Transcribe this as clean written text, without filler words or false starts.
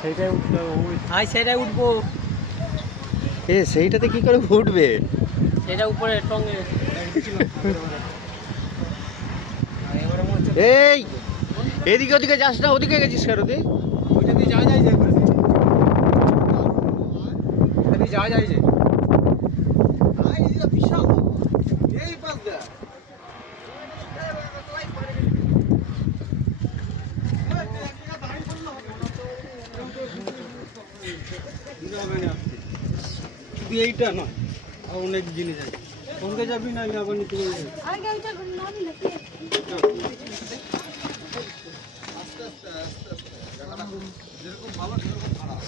সেইটাই উঠতে হবে। আয় সেটাই উঠবো। সেইটাতে কি করে উঠবে? সেটা উপরে টঙ্গে। এই এদিকে ওদিকে যাস না, ওদিকে গেছিস কেন তুই? ওইটা দিয়ে যাওয়া যায় যে, এটা দিয়ে যাওয়া যায় যে। বিশাল এই পাশ দা শুধু এইটা নয়, আর অনেক জিনিস আছে। সঙ্গে যাবি না আবার নিতে পারবি। আস্তে আস্তে যেরকম ভালো সেরকম খারাপ।